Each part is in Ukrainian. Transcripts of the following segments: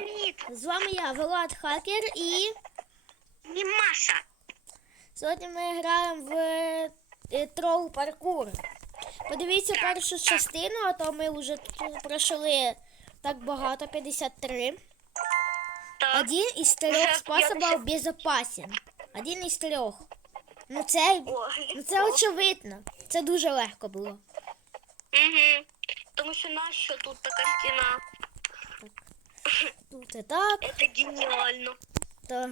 я. З вами я, Влад Хакер, і І Маша. сьогодні ми граємо в е, трол паркур. Подивіться першу частину, а то ми вже тут пройшли так багато, 53. Так. Один із трьох способів 50. безопасен. Один із трьох. Ну це, ну це очевидно. Це дуже легко було. Угу. Тому що нащо тут така стіна? Тут і так, Це геніально. то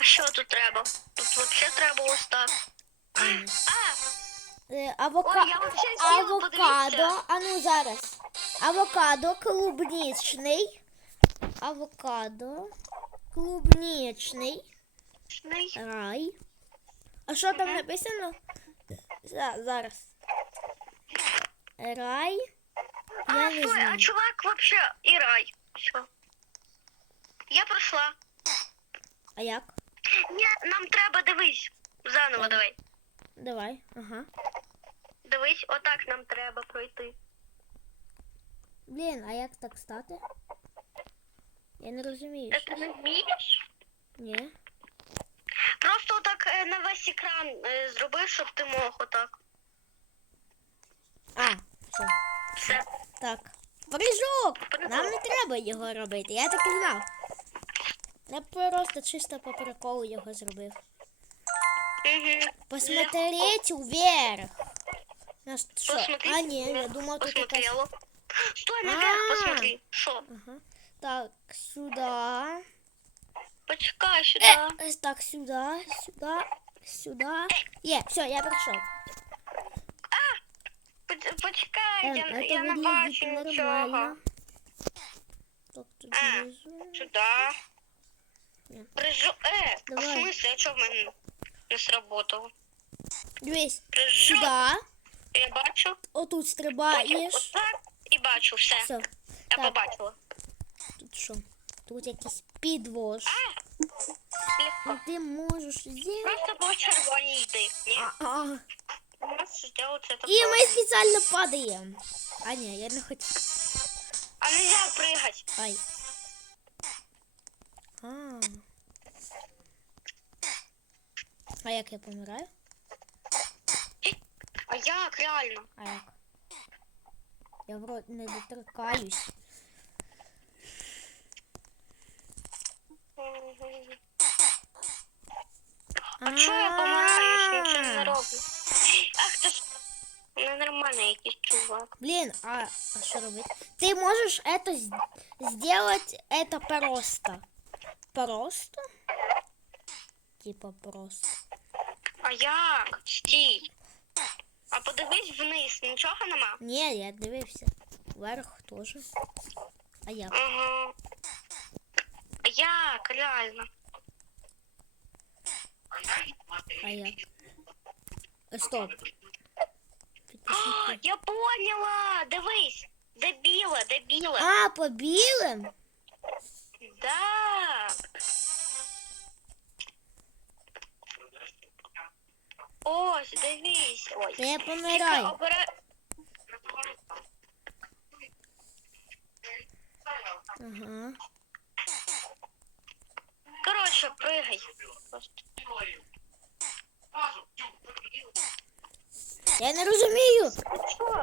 А що тут треба? Тут взагалі треба ось так. Е, авока... Ой, я вообще сіла, авокадо. подивіться. А ну зараз. Авокадо клубничний. Авокадо. Клубничний. шний. Рай. А що там написано? За- Зараз. Рай. А, Я не стой, а знаю. чувак вообще і рай. Все. Я пройшла. А як? Ні, нам треба дивись. Заново Так. давай. Давай. Ага. Дивись, отак нам треба пройти. Блін, а як так стати? Я не розумію. Це ти не вмієш? Ні. Просто отак е, на весь екран е, зроби, щоб ти мог отак. А, все. Все. Так. Прыжок. Нам не треба його робити, я так і знав. Я просто чисто по приколу його зробив. Посмотреть вверх. На що? А, ні, я думав тут якась... Стой, наверх посмотри. Що? Ага. Так, сюда. Почекай сюди. Е, так, сюда, сюда, сюда. Є, все, я прийшов Поч- Почекай, Ем, я, это я не выглядит бачу нічого. нормально. Так, тут А. внизу. Сюди. Ні. Прижу... Е, а в Давай. смысле, а чого в мене не сработало? Дивись, Прижу. сюда. Я бачу. Отут Потім стрибаєш. отак і бачу все. Все, Я так. побачила. тут що? Тут якийсь підвож. Легко. Ну, ти можеш зробити. Просто по червоній йди. Ні? А, У це І ми просто. спеціально падаємо. А ні, я не хотів. А нельзя пригати. Ай. А. А як я помираю? А як реально? А як? Я вроді не доторкаюсь. А чого я помираю, я нічого не роблю? Ах ти ж ненормальний якийсь чувак. Блин, а, а что робить? Ты можешь это сделать это просто. Просто? Типа просто. А як? Стій. А подивись вниз, нічого нема? Не, я дивився. Вверх тоже. А як? Ага. А як, реально? А як? Стоп. Підписники. я поняла! Дивись! Дебіла, дебіла. А, по білим? Да. Ось, дивись. Ой. Та я Тільки помираю. обира- Ага. Коротше, пригай. Просто. Я не розумію. Ну що?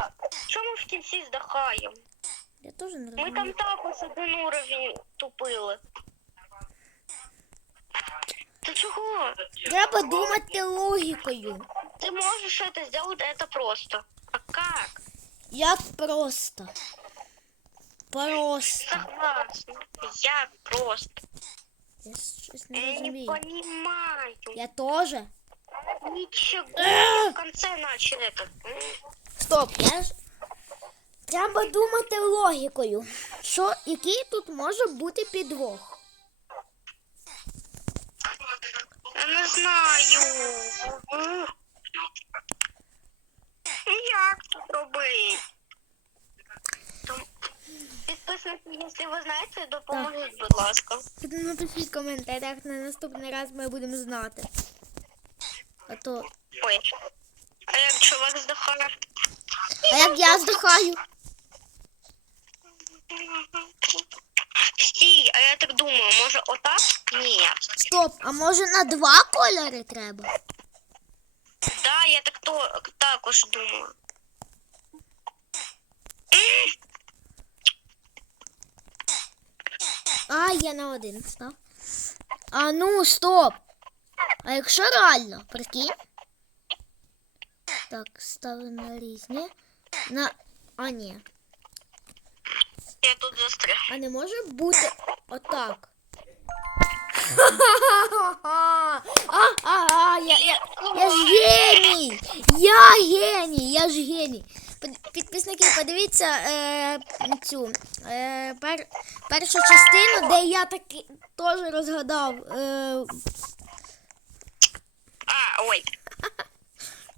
Чому ми в кінці здихаємо? Я теж не Ми там розумію. також один уровень тупили. Ти чого? Треба думати логікою. Ты можешь это сделать, это просто. А как? Як просто. Просто. Согласна. Я просто. Я щось не Я не розумію. понимаю. Я теж. Ничего. В конце начали это. Стоп, я ж. Треба думати логікою. Що, який тут може бути підвох? Я не знаю. Як тут робити? Підписники, якщо ви знаєте, допоможіть, будь ласка. Напишіть в коментарях, на наступний раз ми будемо знати. А то. Ой. А як чувак здихає? А як я здихаю? так думаю, може отак? Ні. Стоп, а може на два кольори треба? Да, я так то також думаю. А, я на один став. А ну, стоп. А якщо реально, прикинь? Так, ставлю на різні. На. А, ні. Я тут застряг. А не може бути отак. А, а, а, я, я, я ж геній! Я геній! Я ж геній! Підписники, подивіться е, цю е, пер, першу частину, де я таки теж розгадав. Е, ой.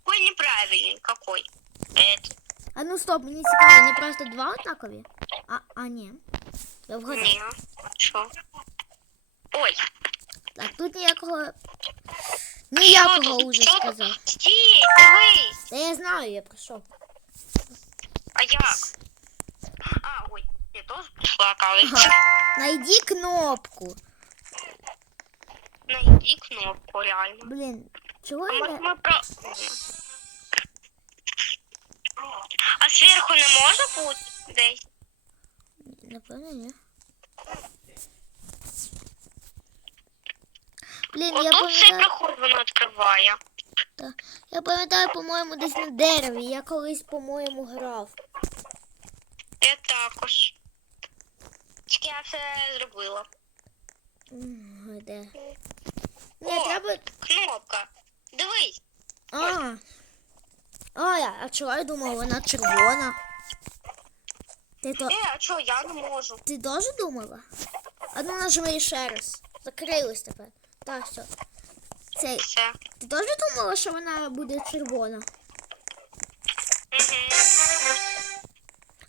Ой, неправильный какой. Это. а ну стоп, мені цікаво, не просто два однакові? А, а ні. Я вгадав. Не, что? Ой. Так, тут ніякого. Ніякого Що тут? уже Що тут? сказав. Стій, дивись. Та я знаю, я прийшов. А як? А, ой, я тоже пришла, оказывается. Найди кнопку. Найди кнопку, реально. Блін, чого А я про... А сверху не може бути десь? Напевно, ні. Блін, я Отут цей проход воно відкриває. та- я пам'ятаю, по-моєму, десь на дереві. Я колись, по-моєму, грав. Я також. Тільки я все зробила. Де? Ні, О! треба. Кнопка. Дивись. А. А, я- а чого я думав, вона червона? Ти то. Е, а чого я не можу? Ти теж думала? А ну нажми ще раз. Закрилось тепер. Так, все. Цей. Все. Ти теж думала, що вона буде червона?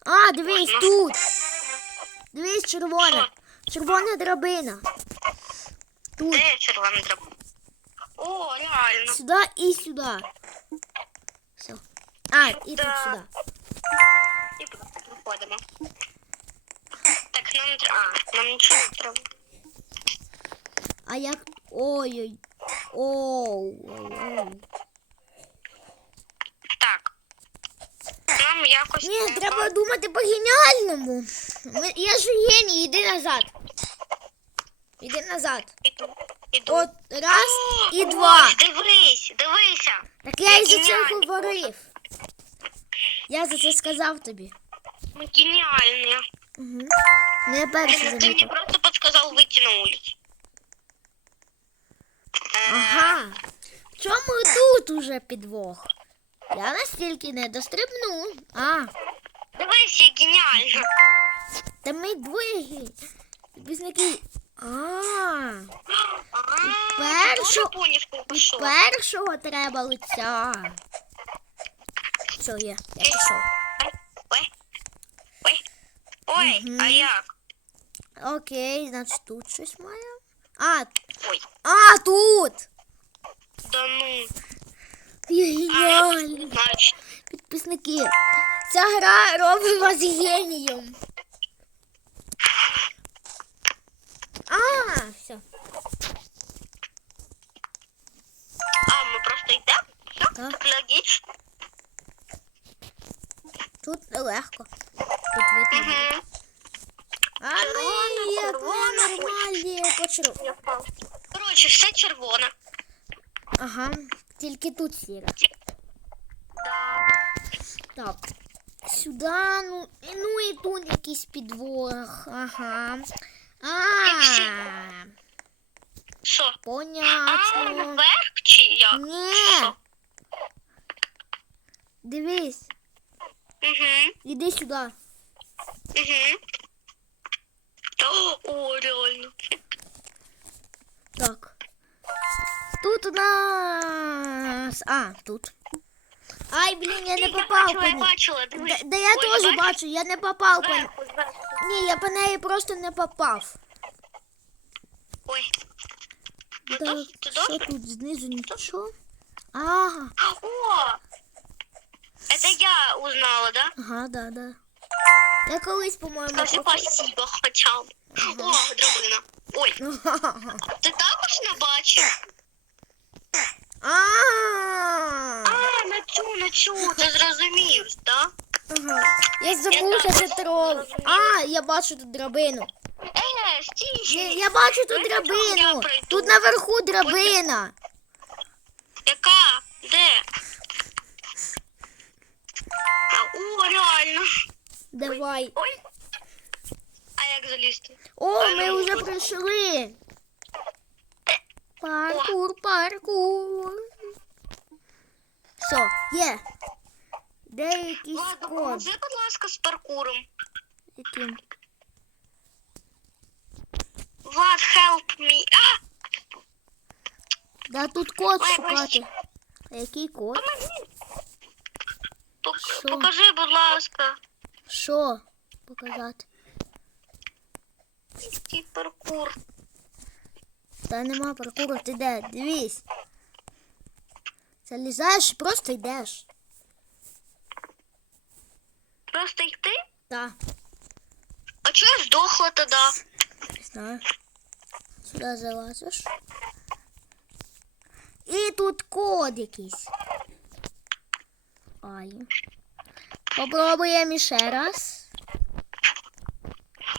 А, дивись, тут. Дивись, червона. Червона драбина. Тут. Де червоний драб? О, реально. Сюди і сюди. А, і тут сюди. І виходимо. Так, нам не треба. А, нам нічого не треба. А як. Ой-ой. Оу. Так. Нам якось Ні, треба думати по геніальному. Ми- Я ж геній, іди назад. Іди назад. Іду. Іду. От раз і Ой, два. Дивись, дивися. Так я і за це Геніально. говорив. Я за це сказав тобі. Ми геніальні. Угу. Не я перший Блин, ты мне замітив. просто подсказал выйти на улицу. Э, Ага. В чому тут уже підвох? Я настільки не дострибну. А, Дивись, я геніально. та ми двоє гі- підписники. А, А, першу- ти тоже поняв, що від пішов. першого треба лиця. Все, є, я пішов. Ой, ой, ой, Мгм. а як? Окей, значить тут щось має. А, Ой, а, тут! да ну. Я А, геніальний. значить, Підписники. Ця гра робить вас генієм. А, все. а, ми просто йдемо? Все, Так. так логічно. Тут нелегко. Тут видно. Угу. А Червона, як червона. нормальні впав. Коротше, все червоне. Ага, тільки тут сіра. Да. Так. Сюди, ну, ну і тут якийсь підвох. Ага. А, Що? А, понятно. наверх чи як? Ні. Дивись, Угу. іди сюди. Угу. О, реально. Так. Тут у нас. А, тут. Ай, блін, я не попав по ній. Да, да я теж бачу, я не попав по ній. Зверху. Ні, я по неї просто не попав. Ой. Ну, Так, тут, тут, що тут знизу нічого? Ага, О! Это я узнала, да? ага, да, да. Я колись, по-моєму, Скажи проходила. спасибо хотя бы. О, драбина. Ой, ти також не бачив? А, А, на цю, на цю, ти зрозумів, так? ага. Я забув, що це трол. А, я бачу тут драбину. Е, стій. Я, я бачу тут драбину. Тут наверху драбина. Яка? Де? А, о, реально. Давай. Ой. А як залізти? О, ми вже прийшли. Паркур, паркур. Все, є. Де якийсь Ладно, код? поможи, будь ласка, з паркуром. Яким? Влад, help me. А, Да тут код Ой, шукати. А який код? Що? Покажи, будь ласка, Що показати? який паркур. Та нема паркуру, ти де? Дивись. Залізаєш і просто йдеш. Просто йти? Так, А чого я здохла тоді? не знаю. Сюди залазиш. І тут код якийсь. Ай. Попробуємо ще раз.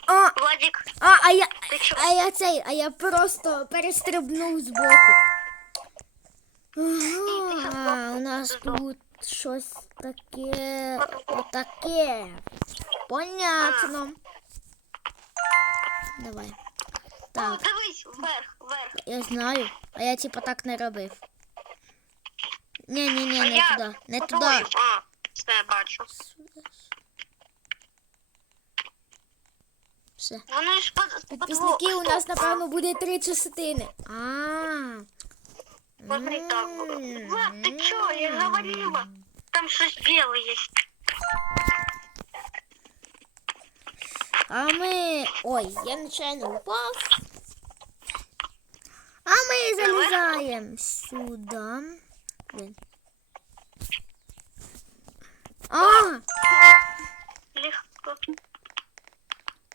А, Владик, а, а я, ти чого? а я цей, а я просто перестрибнув з боку. Ага, у нас тут щось таке. Отаке. Понятно. Давай. О, Так, дивись, вверх, вверх. я знаю, а я типа так не робив. Ні, ні, ні, не туди, не туди. А, все, я бачу. Все. Вони ж Підписники у нас, напевно, буде три частини. А. Смотри, так. Влад, ти чого? Я говорила. Там щось біле є. А ми. Ой, я нечайно упав. А ми залізаємо сюди. Блін. А, Легко.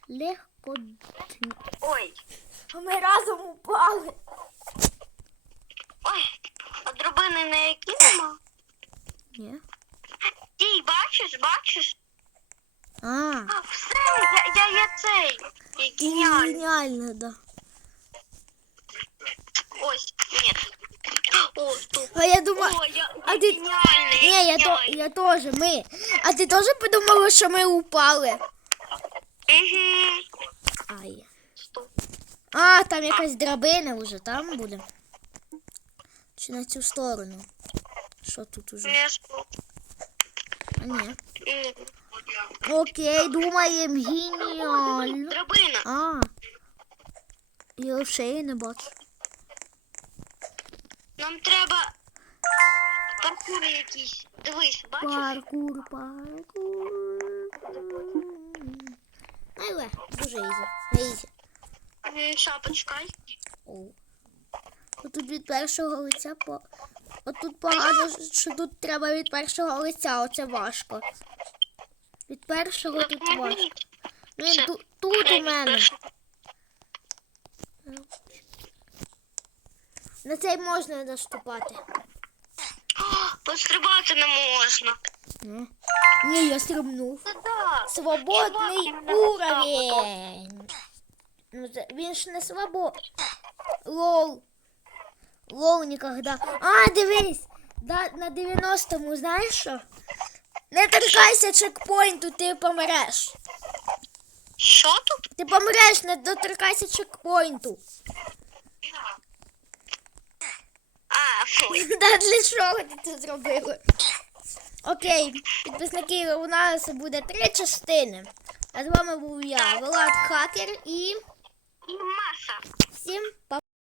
легко. Ой. А ми разом упали. Ой, а дробини на які нема? Ні. Стій, бачиш, бачиш? А, А, все, я, я, я цей. Я геніальний. геніально, да. Ось, А я думаю. О, я, а ти- геніальний. Ні, я, то, я теж, ми. А ти теж подумала, що ми упали? Угу. Ай. Стоп. А, там якась драбина вже, там буде. Чи на цю сторону? Що тут уже? Не спу. А ні. Окей, думаємо, геніально. Драбина. А. Я ще її не бачу. Нам треба паркур якийсь. Дивись, бачиш? Паркур, паркур. Але, дуже ізі. На ізі. М, Ща, почекай. Оу. Отут від першого лиця по. Отут погано, що тут треба від першого лиця, оце важко. Від першого тут важко. Він тут у мене. На цей можна наступати. Пострибати не можна. Ні, Ні я стрибнув. Свободний уровень. Ну, він ж не свобод. Лол. Лол ніколи. А, дивись. Да, на 90-му, знаєш що? Не торкайся чекпоінту, ти помреш. Що тут? Ти помреш, не доторкайся чекпоінту. А, фу. Да для чого ти це зробила? Окей, підписники, у нас буде три частини. А з вами був я, Влад Хакер і І Маша. всім па.